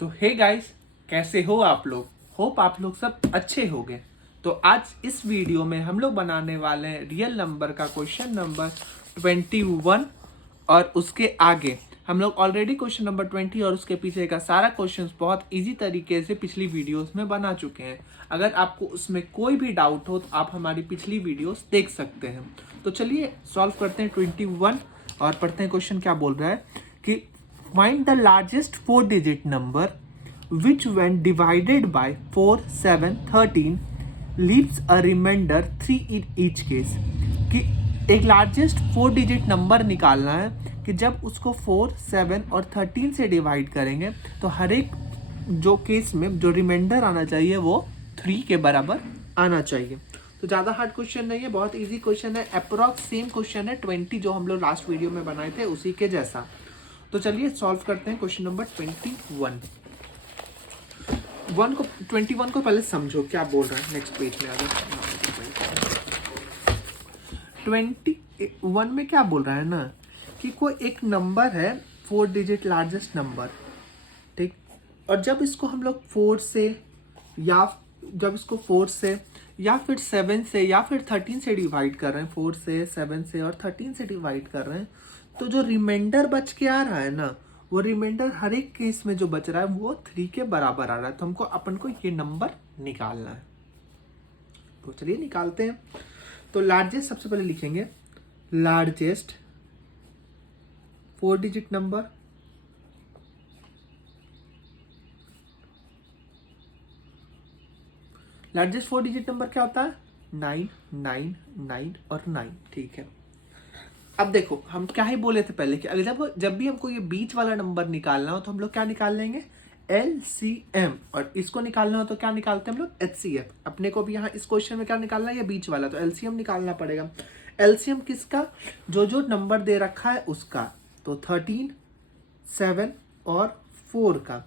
तो hey guys, कैसे हो आप लोग? होप आप लोग सब अच्छे होंगे। तो आज इस वीडियो में हम लोग बनाने वाले हैं रियल नंबर का क्वेश्चन नंबर 21 और उसके आगे। हम लोग ऑलरेडी क्वेश्चन नंबर 20 और उसके पीछे का सारा क्वेश्चंस बहुत इजी तरीके से पिछली वीडियोस में बना चुके हैं। अगर आपको उसमें कोई भी डाउट हो तो आप हमारी पिछली वीडियोस देख सकते हैं। तो चलिए सॉल्व करते हैं 21 और पढ़ते हैं क्वेश्चन क्या बोल रहा है कि find the largest four digit number which when divided by 4, 7, 13 leaves a remainder 3 in each case। कि एक लार्जेस्ट 4 डिजिट नंबर निकालना है कि जब उसको 4, 7 और 13 से डिवाइड करेंगे तो हर एक जो केस में जो रिमाइंडर आना चाहिए वो 3 के बराबर आना चाहिए। तो ज़्यादा हार्ड क्वेश्चन नहीं है, बहुत इजी क्वेश्चन है। अप्रॉक्स सेम क्वेश्चन है 20 जो हम लोग लास्ट वीडियो में बनाए थे उसी के जैसा। तो चलिए सॉल्व करते हैं क्वेश्चन नंबर 21 को पहले समझो क्या बोल रहा है। नेक्स्ट पेज में आ जाओ। 21 में क्या बोल रहा है ना कि कोई एक नंबर है 4 डिजिट लार्जेस्ट नंबर, ठीक। और जब इसको हम लोग 4 से या फिर 7 से या फिर 13 से डिवाइड कर रहे हैं, 4 से 7 से और 13 से डिवाइड कर रहे हैं, तो जो रिमाइंडर बच के आ रहा है ना, वो रिमाइंडर हर एक केस में जो बच रहा है वो 3 के बराबर आ रहा है। तो हमको अपन को ये नंबर निकालना है। तो चलिए निकालते हैं। तो लार्जेस्ट सबसे पहले लिखेंगे largest 4 digit number, largest 4 digit number क्या होता है 9, 9, 9 और 9, ठीक है। अब देखो हम क्या ही बोले थे पहले कि अगर जब भी हमको ये बीच वाला नंबर निकालना हो तो हम लोग क्या निकाल लेंगे LCM, और इसको निकालना हो तो क्या निकालते हैं हम लोग HCF। अपने को भी यहाँ इस क्वेश्चन में क्या निकालना है, ये बीच वाला, तो LCM निकालना पड़ेगा। LCM किसका, जो जो नंबर दे रखा है उसका। तो 13, 7 और 4 का।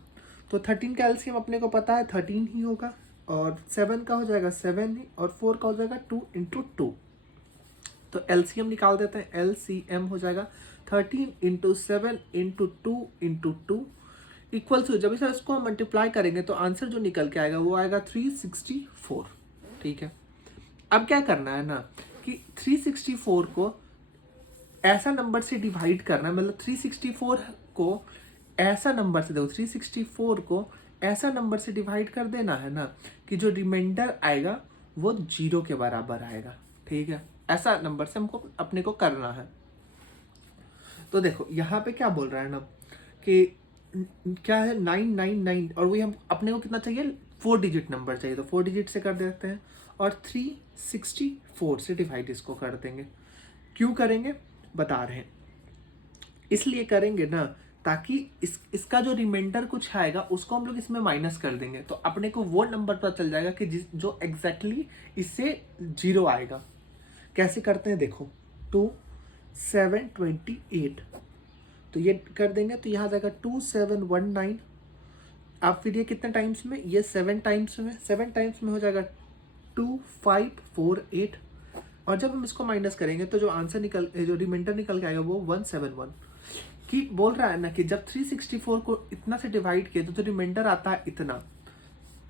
तो 13 का LCM अपने को पता है 13 ही होगा, और 7 का हो जाएगा 7 ही, और 4 का हो जाएगा 2 × 2। तो LCM निकाल देते हैं। LCM हो जाएगा 13 × 7 × 2 × 2 इक्वल्स हो, जब इसको मल्टीप्लाई करेंगे तो आंसर जो निकल के आएगा वो आएगा 364, ठीक है। अब क्या करना है ना कि 364 को ऐसा नंबर से डिवाइड करना है, मतलब 364 को ऐसा नंबर से, देखो 364 को ऐसा नंबर से डिवाइड कर देना है ना कि जो रिमाइंडर आएगा वो 0 के बराबर आएगा, ठीक है। ऐसा नंबर से हमको अपने को करना है। तो देखो यहाँ पे क्या बोल रहा है ना कि क्या है 999, और वही हम अपने को कितना चाहिए 4 डिजिट नंबर चाहिए, तो 4 डिजिट से कर देते हैं और 364 से डिवाइड इसको कर देंगे। क्यों करेंगे बता रहे हैं, इसलिए करेंगे ना ताकि इसका जो रिमाइंडर कुछ आएगा उसको हम लोग इसमें माइनस कर देंगे, तो अपने को वो नंबर पता चल जाएगा कि जो एग्जैक्टली इससे 0 आएगा। कैसे करते हैं देखो, 2 7 28, तो ये कर देंगे तो यहाँ जाएगा 2719। अब फिर ये कितने टाइम्स में, ये 7 टाइम्स में हो जाएगा 2548, और जब हम इसको माइनस करेंगे तो जो रिमाइंडर निकल के आएगा वो 171। कि बोल रहा है ना कि जब 364 को इतना से डिवाइड किया तो जो रिमाइंडर आता है इतना।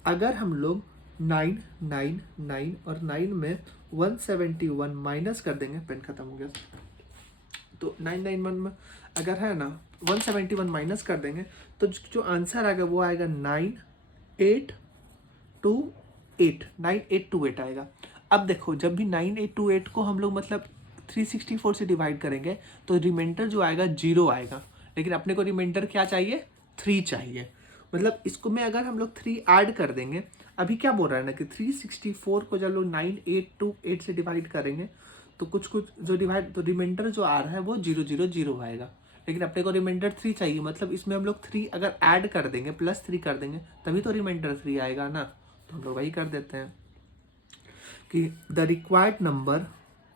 अगर हम लोग 9, 9, 9 और 9 में 171 माइनस कर देंगे, पेन खत्म हो गया, तो 991 में अगर है ना 171 माइनस कर देंगे तो जो आंसर आएगा वो आएगा 9828 आएगा। अब देखो जब भी 9828 को हम लोग मतलब 364 से डिवाइड करेंगे तो रिमाइंडर जो आएगा 0 आएगा, लेकिन अपने को रिमाइंडर क्या चाहिए 3 चाहिए। मतलब इसको में अगर हम लोग 3 ऐड कर देंगे, अभी क्या बोल रहा है ना कि 364 को जब लोग 9828 से डिवाइड करेंगे तो कुछ जो डिवाइड, तो रिमाइंडर जो आ रहा है वो 000 आएगा, लेकिन अपने को रिमाइंडर 3 चाहिए। मतलब इसमें हम लोग 3 अगर ऐड कर देंगे, +3 कर देंगे, तभी तो रिमाइंडर 3 आएगा ना। तो हम लोग वही कर देते हैं कि द रिक्वायर्ड नंबर,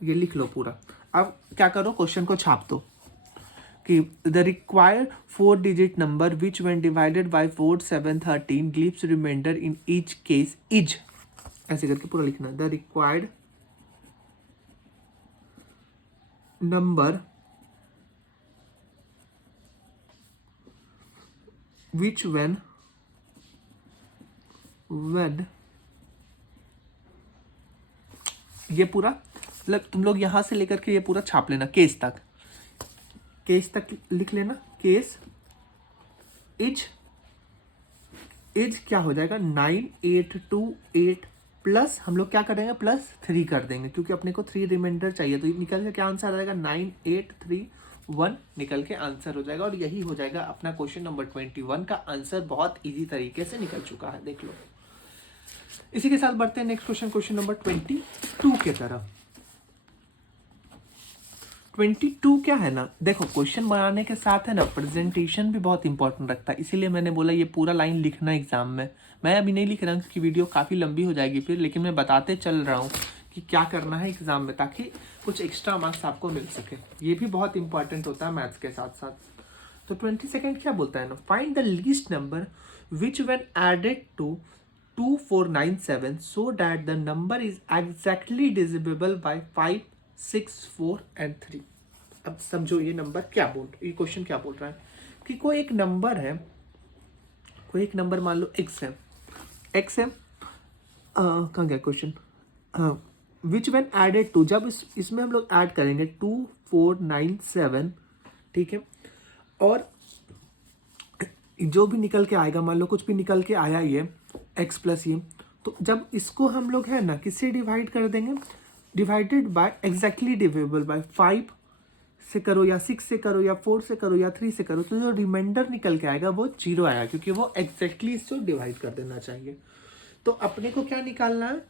ये लिख लो पूरा। अब क्या करो, क्वेश्चन को छाप दो कि the required 4 digit number which when divided by 4, 7, 13 leaves remainder in each case is, ऐसे करके पूरा लिखना। The required number which when when ये पूरा मतलब तुम लोग यहाँ से लेकर के ये पूरा छाप लेना, केस तक लिख लेना। केस इज क्या हो जाएगा 9828 प्लस हम लोग क्या करेंगे +3 कर देंगे, क्योंकि अपने को 3 रिमाइंडर चाहिए। तो निकल के क्या आंसर आ जाएगा 9831 निकल के आंसर हो जाएगा। और यही हो जाएगा अपना क्वेश्चन नंबर 21 का आंसर। बहुत इजी तरीके से निकल चुका है, देख लो। इसी के साथ बढ़ते हैं नेक्स्ट क्वेश्चन नंबर 22 के तरफ। 22 क्या है ना, देखो क्वेश्चन बनाने के साथ है ना प्रेजेंटेशन भी बहुत इंपॉर्टेंट रखता है। इसीलिए मैंने बोला ये पूरा लाइन लिखना एग्जाम में। मैं अभी नहीं लिख रहा हूँ क्योंकि वीडियो काफ़ी लंबी हो जाएगी फिर, लेकिन मैं बताते चल रहा हूँ कि क्या करना है एग्जाम में, ताकि कुछ एक्स्ट्रा मार्क्स आपको मिल सके। ये भी बहुत इंपॉर्टेंट होता है मैथ्स के साथ साथ। तो 22 क्या बोलता है ना, find the least number which when added to 2497 so that the number is exactly divisible by 5, 6, 4 and 3। अब समझो ये क्वेश्चन क्या बोल रहा है कि कोई एक नंबर मान लो x है कहाँ गया question, which when added to, जब इसमें हम लोग ऐड करेंगे 2497, ठीक है, और जो भी निकल के आएगा, मान लो कुछ भी निकल के आया ये x प्लस ये, तो जब इसको हम लोग है ना किससे डिवाइड कर देंगे, divided by exactly divisible by 5 से करो या 6 से करो या 4 से करो या 3 से करो, तो जो रिमाइंडर निकल के आएगा वो 0 आएगा, क्योंकि वो एग्जैक्टली इसको डिवाइड कर देना चाहिए। तो अपने को क्या निकालना है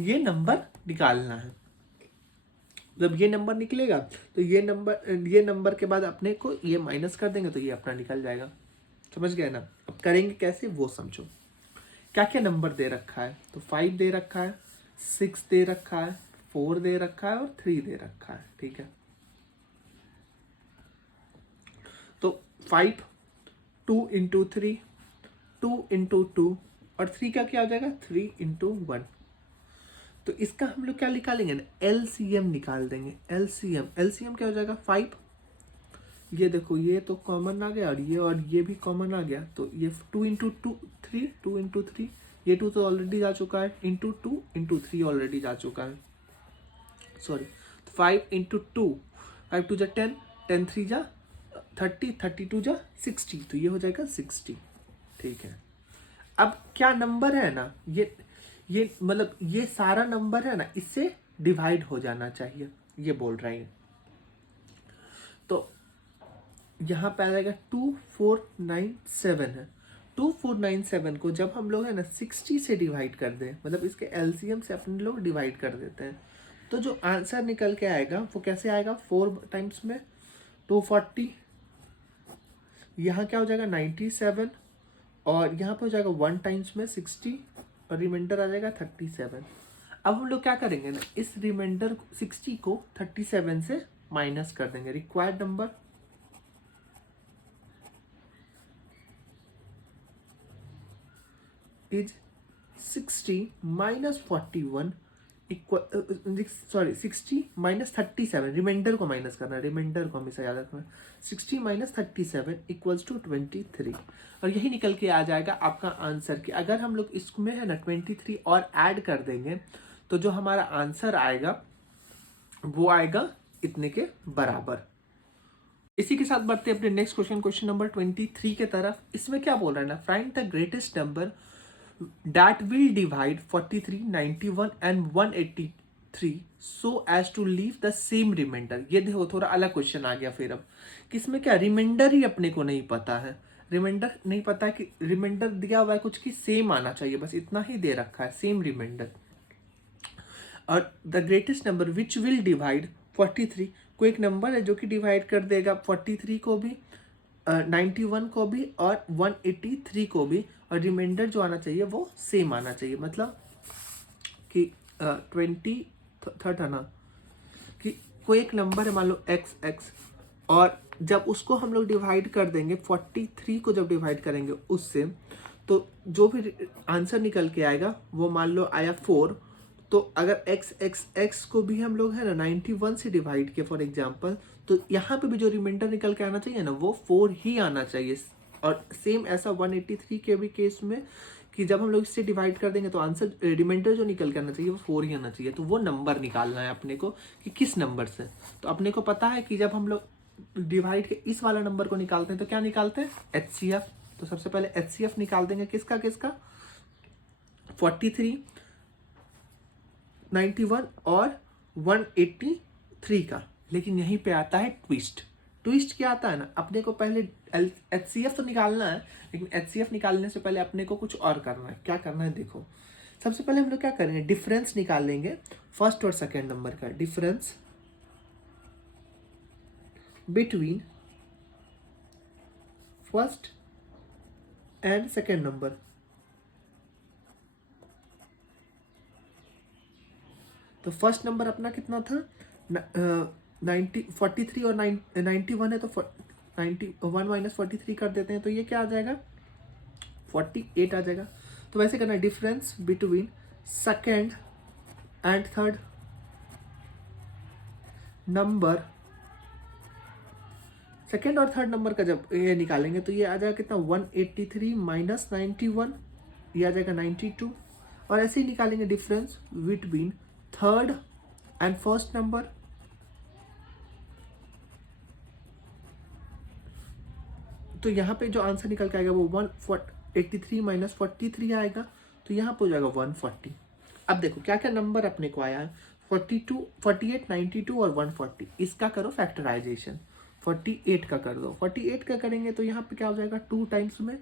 ये नंबर निकालना है। जब ये नंबर निकलेगा तो ये नंबर के बाद अपने को ये माइनस कर देंगे तो ये अपना निकल जाएगा। समझ गए ना। अब करेंगे कैसे वो समझो। क्या क्या नंबर दे रखा है, तो 5 दे रखा है, 6 दे रखा है, 4 दे रखा है और 3 दे रखा है, ठीक है। तो 5 2 इंटू 3 2 इंटू 2 और 3 का क्या हो जाएगा 3 इंटू 1। तो इसका हम लोग क्या निकालेंगे ना, एलसीएम निकाल देंगे। एलसीएम क्या हो जाएगा 5, ये देखो ये तो कॉमन आ गया और ये भी कॉमन आ गया, तो ये 2 इंटू 3 2 इंटू 3, ये 2 तो ऑलरेडी जा चुका है, इंटू 2 इंटू 3 ऑलरेडी जा चुका है, सॉरी 5 इंटू 2 5 2 जा 10 10 3 जा 30 32 जा 60, तो ये हो जाएगा 60, ठीक है। अब क्या नंबर है ना, ये मतलब ये सारा नंबर है ना इससे डिवाइड हो जाना चाहिए, ये बोल रहे हैं। तो यहाँ पे आ जाएगा 2497 है। 2497 को जब हम लोग है ना 60 से डिवाइड कर दें, मतलब इसके एलसीएम से अपने लोग डिवाइड कर देते हैं, तो जो आंसर निकल के आएगा वो कैसे आएगा, 4 टाइम्स में 240, यहाँ क्या हो जाएगा 97 और यहाँ पे हो जाएगा 1 टाइम्स में 60 और रिमाइंडर आ जाएगा 37। अब हम लोग क्या करेंगे ना, इस रिमाइंडर 60 को 37 से माइनस कर देंगे। Required number is 60 minus 41 equal 60 minus 37, remainder को माइनस करना, रिमाइंडर को हमेशा याद रखना। 60 माइनस 37 इक्वल्स टू 23 और यही निकल के आ जाएगा आपका आंसर। कि अगर हम लोग इसमें है ना 23 और ऐड कर देंगे तो जो हमारा आंसर आएगा वो आएगा इतने के बराबर। इसी के साथ बढ़ते हैं अपने नेक्स्ट क्वेश्चन नंबर 23 के तरफ। इसमें क्या बोल रहा है ना, find the greatest number that will divide 43, 91 and 183 so as to leave the same remainder। ये देखो थोड़ा अलग क्वेश्चन आ गया फिर। अब किसमें क्या रिमाइंडर ही अपने को नहीं पता है, रिमाइंडर नहीं पता कि रिमाइंडर दिया हुआ है कुछ की सेम आना चाहिए, बस इतना ही दे रखा है सेम रिमाइंडर। और the greatest number which will divide 43, कोई एक नंबर है जो कि डिवाइड कर देगा 43 को भी 91 को भी और 183 को भी, और रिमाइंडर जो आना चाहिए वो सेम आना चाहिए। मतलब कि 23 ना, कि कोई एक नंबर है मान लो x और जब उसको हम लोग डिवाइड कर देंगे 43 को जब डिवाइड करेंगे उससे, तो जो भी आंसर निकल के आएगा वो मान लो आया 4। तो अगर x को भी हम लोग है ना 91 से डिवाइड किया फॉर एग्जांपल, तो यहाँ पे भी जो रिमाइंडर निकल के आना चाहिए ना वो 4 ही आना चाहिए। और सेम ऐसा 183 के भी केस में कि जब हम लोग इससे डिवाइड कर देंगे तो आंसर रिमाइंडर जो निकल के आना चाहिए वो 4 ही आना चाहिए। तो वो नंबर निकालना है अपने को कि किस नंबर से। तो अपने को पता है कि जब हम लोग डिवाइड के इस वाला नंबर को निकालते हैं तो क्या निकालते हैं, HCF। तो सबसे पहले HCF निकाल देंगे किसका किसका, 43, 91 और 183 का। लेकिन यहीं पे आता है ट्विस्ट। ट्विस्ट क्या आता है ना, अपने को पहले HCF तो निकालना है, लेकिन HCF निकालने से पहले अपने को कुछ और करना है। क्या करना है देखो, सबसे पहले हम लोग क्या करेंगे, डिफरेंस निकाल लेंगे फर्स्ट और सेकेंड नंबर का। Difference between first and second number. तो फर्स्ट नंबर अपना कितना था, 43 और 91 है, तो 91 माइनस 43 कर देते हैं तो ये क्या आ जाएगा, 48 आ जाएगा। तो वैसे करना है, difference between second and third number. Second और थर्ड नंबर का जब ये निकालेंगे तो ये आ जाएगा कितना, 183 माइनस 91, ये आ जाएगा 92। और ऐसे ही निकालेंगे difference between third and first number. तो यहाँ पे जो आंसर निकल के आएगा वो 183 माइनस 43 आएगा, तो यहाँ पे हो जाएगा 140। अब देखो क्या क्या नंबर अपने को आया है, 42, 48, 92 और 140। इसका करो फैक्टराइजेशन, 48 का कर दो। 48 का करेंगे तो यहाँ पे क्या हो जाएगा, 2 टाइम्स में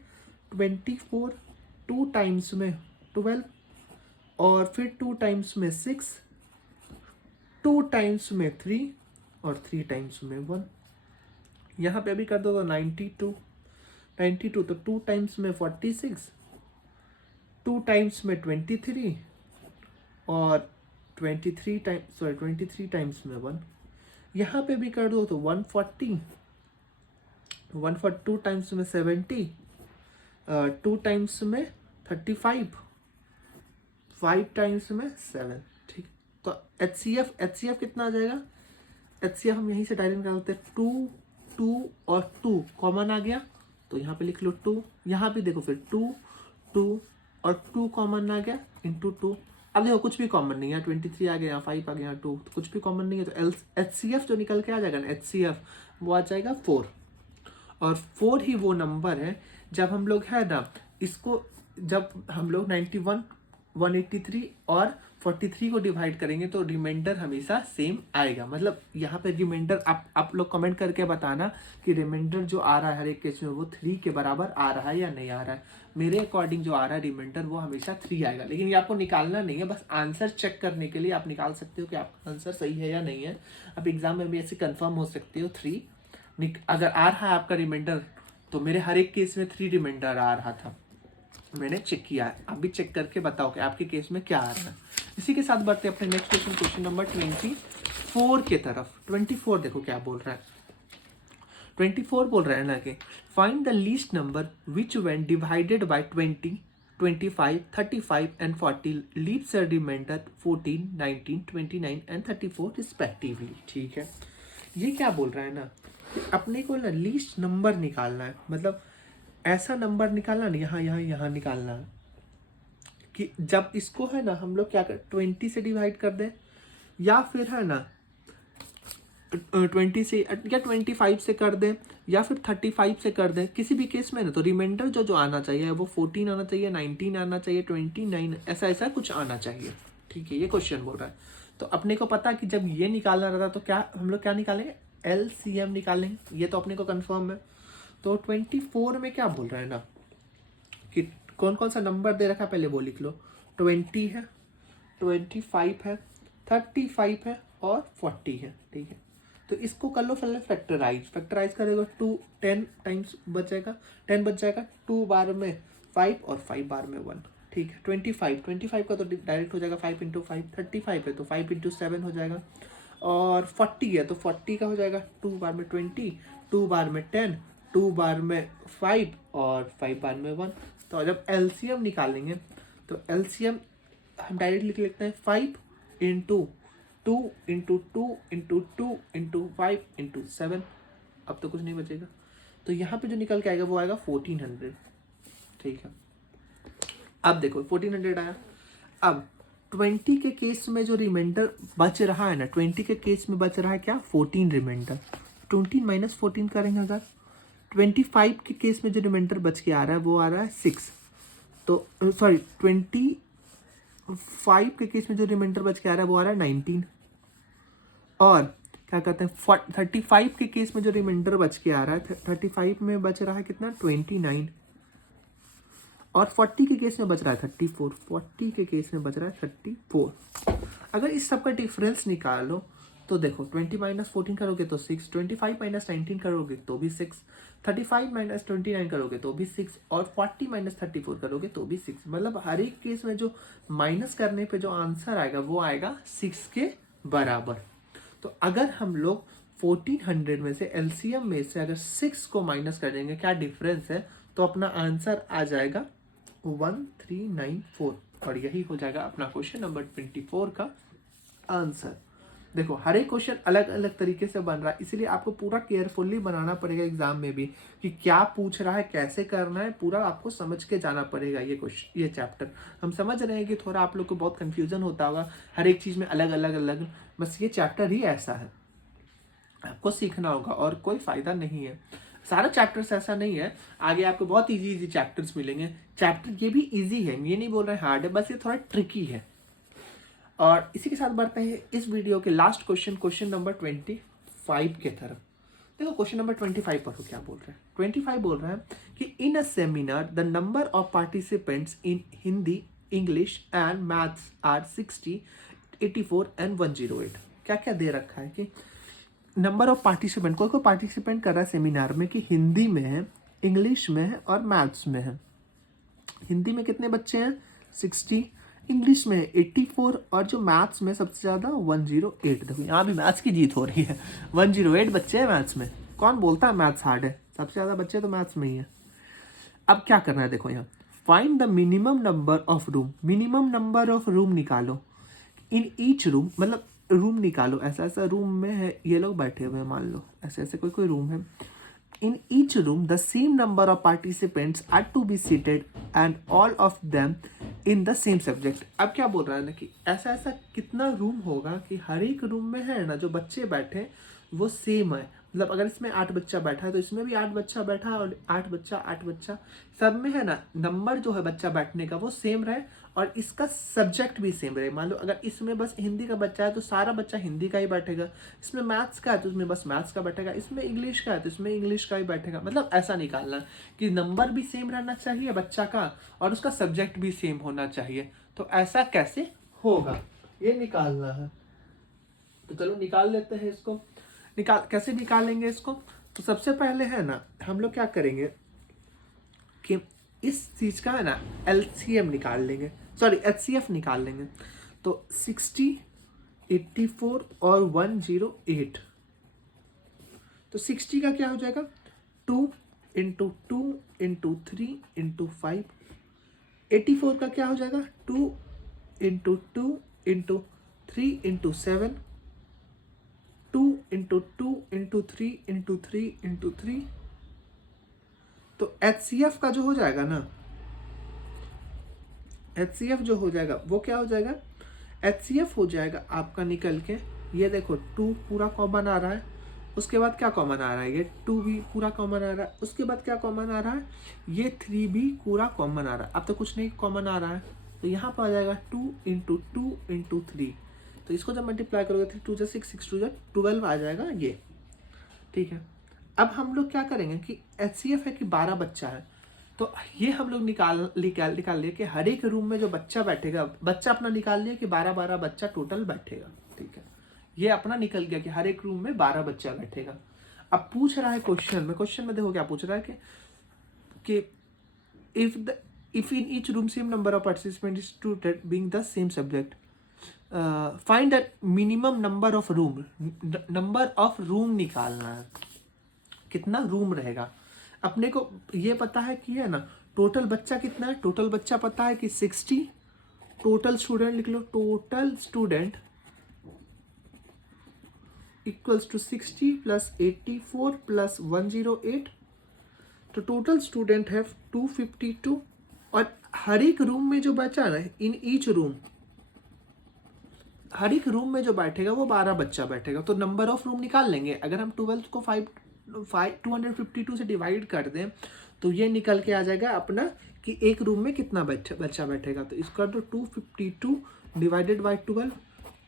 24, 2 टाइम्स में 12, और फिर 2 टाइम्स में 6, 2 टाइम्स में 3 और 3 टाइम्स में 1। यहाँ पे अभी कर दो तो 92 तो 2 टाइम्स में 46, 2 टाइम्स में 23 और 23 टाइम्स में 1। यहाँ पे भी कर दो तो 140, 142 टाइम्स में 70, 2 टाइम्स में 35, 5 टाइम्स में 7। ठीक, तो HCF कितना आ जाएगा, HCF हम यहीं से डायरेक्ट निकालते हैं, 2 2 और 2 कॉमन आ गया तो यहाँ पे लिख लो 2। यहाँ पे देखो फिर 2 2 और 2 कॉमन आ गया इंटू 2। अब देखो कुछ भी कॉमन नहीं है, 23 आ गया, यहाँ 5 आ गया, यहाँ 2, तो कुछ भी कॉमन नहीं है। तो HCF जो निकल के आ जाएगा ना, HCF वो आ जाएगा 4। और 4 ही वो नंबर है जब हम लोग है ना इसको, जब हम लोग 91, 183 और 43 को डिवाइड करेंगे तो रिमाइंडर हमेशा सेम आएगा। मतलब यहाँ पे रिमाइंडर आप लोग कमेंट करके बताना कि रिमाइंडर जो आ रहा है हर एक केस में वो 3 के बराबर आ रहा है या नहीं आ रहा है। मेरे अकॉर्डिंग जो आ रहा है रिमाइंडर वो हमेशा 3 आएगा, लेकिन ये आपको निकालना नहीं है, बस आंसर चेक करने के लिए आप निकाल सकते हो कि आपका आंसर सही है या नहीं है। अब एग्जाम में भी ऐसे कंफर्म हो सकते हो 3 अगर आ रहा है आपका रिमाइंडर। तो मेरे हर एक केस में 3 रिमाइंडर आ रहा था, मैंने चेक किया है। आप भी चेक करके बताओ कि आपके केस में क्या आ रहा है। इसी के साथ बढ़ते हैं अपने नेक्स्ट क्वेश्चन, क्वेश्चन नंबर 24 के तरफ। 24 देखो क्या बोल रहा है, 24 बोल रहा है ना कि find the least number which when divided by 20, 25, 35 and 40 leaves a remainder 14, 19, 29 and 34 respectively. ठीक है, ये क्या बोल रहा है ना, अपने को ना लीस्ट नंबर निकालना है। मतलब ऐसा नंबर निकालना नहीं, यहाँ निकालना है कि जब इसको है ना हम लोग क्या कर 20 से डिवाइड कर दें, या फिर है ना 20 से या 25 से कर दें, या फिर 35 से कर दें। किसी भी केस में ना तो रिमाइंडर जो आना चाहिए वो 14 आना चाहिए, 19 आना चाहिए, 29 ऐसा कुछ आना चाहिए। ठीक है, ये क्वेश्चन बोल रहा है। तो अपने को पता कि जब ये निकालना रहता तो क्या हम लोग क्या निकालेंगे, LCM निकालेंगे। ये तो अपने को कंफर्म है। तो 24 में क्या बोल रहा है ना कि कौन कौन सा नंबर दे रखा है पहले वो लिख लो। 20 है, 25 है, 35 है और 40 है। ठीक है, तो इसको कर लो पहले फैक्टराइज करेगा 10 टाइम्स बचेगा, 10 बच जाएगा, 2 बार में 5 और 5 बार में 1। ठीक है, 25 का तो डायरेक्ट हो जाएगा 5 इंटू 5, 35 है तो 5 इंटू 7 हो जाएगा, और 40 है तो 40 का हो जाएगा 2 बार में 20, 2 बार में 10, 2 बार में 5 और 5 बार में 1। तो जब LCM निकालेंगे तो LCM हम डायरेक्ट लिख लेते हैं 5 into 2 into 2 into 2 into 5 into 7। अब तो कुछ नहीं बचेगा, तो यहाँ पे जो निकल के आएगा वो आएगा 1400। ठीक है, अब देखो 1400 आया। अब 20 के केस में जो रिमाइंडर बच रहा है ना, 20 के केस में बच रहा है क्या, 14 रिमाइंडर। 20 माइनस 14 करेंगे अगर, 25 के केस में जो रिमाइंडर बच के आ रहा है वो आ रहा है 6। तो सॉरी 25 के केस में जो रिमाइंडर बच के आ रहा है वो आ रहा है 19। और क्या कहते हैं 35 के केस में जो रिमाइंडर बच के आ रहा है, 35 में बच रहा है कितना, 29। और 40 के केस में बच रहा है 34। 40 के केस में बच रहा है 34। अगर इस सब का डिफरेंस निकालो तो देखो 20 माइनस 14 करोगे तो 6, 25 माइनस 19 करोगे तो भी 6, 35 माइनस 29 करोगे तो भी 6, और 40 माइनस 34 करोगे तो भी 6। मतलब हर एक केस में जो माइनस करने पे जो आंसर आएगा वो आएगा 6 के बराबर। तो अगर हम लोग 1400 में से एलसीएम में से अगर 6 को माइनस कर देंगे, क्या डिफरेंस है, तो अपना आंसर आ जाएगा 1394। और यही हो जाएगा अपना क्वेश्चन नंबर 24 का आंसर। देखो हर एक क्वेश्चन अलग अलग तरीके से बन रहा है, इसलिए आपको पूरा केयरफुली बनाना पड़ेगा एग्जाम में भी, कि क्या पूछ रहा है, कैसे करना है, पूरा आपको समझ के जाना पड़ेगा। ये क्वेश्चन, ये चैप्टर हम समझ रहे हैं कि थोड़ा आप लोग को बहुत कंफ्यूजन होता होगा, हर एक चीज़ में अलग अलग अलग, बस ये चैप्टर ही ऐसा है, आपको सीखना होगा और कोई फायदा नहीं है। सारा चैप्टर्स ऐसा नहीं है, आगे आपको बहुत इजी इजी चैप्टर्स मिलेंगे। चैप्टर ये भी इजी है, ये नहीं बोल रहे हैं हार्ड है, बस ये थोड़ा ट्रिकी है। और इसी के साथ बढ़ते हैं इस वीडियो के लास्ट क्वेश्चन, क्वेश्चन नंबर 25 के तरफ। देखो क्वेश्चन नंबर 25 पढ़ो क्या बोल रहे हैं। 25 बोल रहा है कि in a seminar the number of participants in Hindi, English and maths are 60, 84 एंड 108। क्या क्या दे रखा है कि नंबर ऑफ पार्टिसिपेंट, कोई पार्टिसिपेंट कर रहा है सेमिनार में कि हिंदी में है, इंग्लिश में है और मैथ्स में है। हिंदी में कितने बच्चे हैं, 60, इंग्लिश में 84 और जो मैथ्स में सबसे ज़्यादा 108। देखो यहाँ भी मैथ्स की जीत हो रही है, 108 बच्चे हैं मैथ्स में। कौन बोलता है मैथ्स हार्ड है, सबसे ज़्यादा बच्चे तो मैथ्स में ही है। अब क्या करना है, देखो यहाँ find the minimum number of room, minimum number of room निकालो इन ईच रूम, मतलब रूम निकालो, ऐसा ऐसा रूम में है, ये लोग बैठे हुए हैं, मान लो ऐसे ऐसे कोई कोई रूम है। In each room, the same number of participants are to be seated and all of them in the same subject। अब क्या बोल रहा है ना कि ऐसा ऐसा कितना रूम होगा कि हर एक रूम में है ना जो बच्चे बैठे वो सेम है। मतलब अगर इसमें 8 बच्चा बैठा है तो इसमें भी 8 बच्चा बैठा है, और 8 बच्चा सब में है ना, नंबर जो है बच्चा बैठने का वो सेम रहे, और इसका सब्जेक्ट भी सेम रहे। मान लो अगर इसमें बस हिंदी का बच्चा है तो सारा बच्चा हिंदी का ही बैठेगा, इसमें मैथ्स का है तो उसमें बस मैथ्स का बैठेगा, इसमें इंग्लिश का है तो इसमें इंग्लिश का ही बैठेगा। मतलब ऐसा निकालना कि नंबर भी सेम रहना चाहिए बच्चा का और उसका सब्जेक्ट भी सेम होना चाहिए। तो ऐसा कैसे होगा ये निकालना है। तो चलो निकाल लेते हैं इसको। कैसे निकालेंगे इसको, तो सबसे पहले है ना हम लोग क्या करेंगे कि इस चीज का है ना एलसीएम निकाल लेंगे, सॉरी एचसीएफ निकाल लेंगे। तो 60, 84 और 108। तो 60 का क्या हो जाएगा, 2 इंटू 2 इंटू 3 इंटू 5। 84 का क्या हो जाएगा, 2 into 2 into 3 into 7, 2 into 2 into 3 into 3 into 3। तो एचसीएफ का जो हो जाएगा ना, एचसीएफ जो हो जाएगा वो क्या हो जाएगा, एचसीएफ हो जाएगा आपका निकल के, ये देखो 2 पूरा कॉमन आ रहा है, उसके बाद क्या कॉमन आ रहा है, ये 2 भी पूरा कॉमन आ रहा है, उसके बाद क्या कॉमन आ रहा है, ये 3 भी पूरा कॉमन आ रहा है। अब तो कुछ नहीं कॉमन आ रहा है, तो यहाँ पर आ जाएगा 2 इंटू 2 इंटू 3। तो इसको जब मल्टीप्लाई करोगे 3 2 6 6 2 12 आ जाएगा ये, ठीक है। अब हम लोग क्या करेंगे कि एचसीएफ है कि 12 बच्चा है, तो ये हम लोग निकाल लिए कि हर एक रूम में जो बच्चा बैठेगा, बच्चा अपना निकाल लिया कि 12 बच्चा टोटल बैठेगा, ठीक है। ये अपना निकल गया कि हर एक रूम में 12 बच्चा बैठेगा। अब पूछ रहा है क्वेश्चन में देखो क्या पूछ रहा है कि if in each room same number of participants is tutored being the same subject, find the minimum number of room, number of room निकालना है, कितना रूम रहेगा। अपने को ये पता है कि है ना टोटल बच्चा कितना है, टोटल बच्चा पता है कि 60, टोटल स्टूडेंट लिख लो, total student equals to 60 plus 84 plus 108। तो टोटल स्टूडेंट है 252, और हर एक रूम में जो बचा ना, इन ईच रूम, हर एक रूम में जो बैठेगा वो 12 बच्चा बैठेगा। तो नंबर ऑफ रूम निकाल लेंगे। अगर हम 12 को 252 से डिवाइड कर दें तो ये निकल के आ जाएगा अपना कि एक रूम में कितना बच्चा बैठेगा। तो इसका तो 252 डिवाइडेड बाई 12,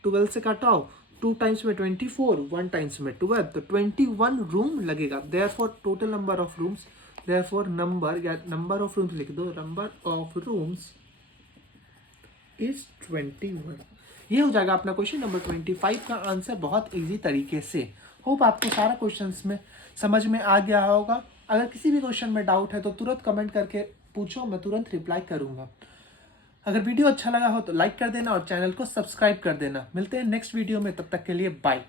12 से काटाओ, 2 टाइम्स में 24, 1 टाइम्स में 12, तो 21 रूम लगेगा। Therefore total number of rooms, therefore number या नंबर ऑफ रूम्स लिख दो, नंबर ऑफ रूम्स इज 21। ये हो जाएगा अपना क्वेश्चन नंबर 25 का आंसर, बहुत इजी तरीके से। होप आपको सारा क्वेश्चंस में समझ में आ गया होगा। अगर किसी भी क्वेश्चन में डाउट है तो तुरंत कमेंट करके पूछो, मैं तुरंत रिप्लाई करूंगा। अगर वीडियो अच्छा लगा हो तो लाइक कर देना और चैनल को सब्सक्राइब कर देना। मिलते हैं नेक्स्ट वीडियो में, तब तक के लिए बाय।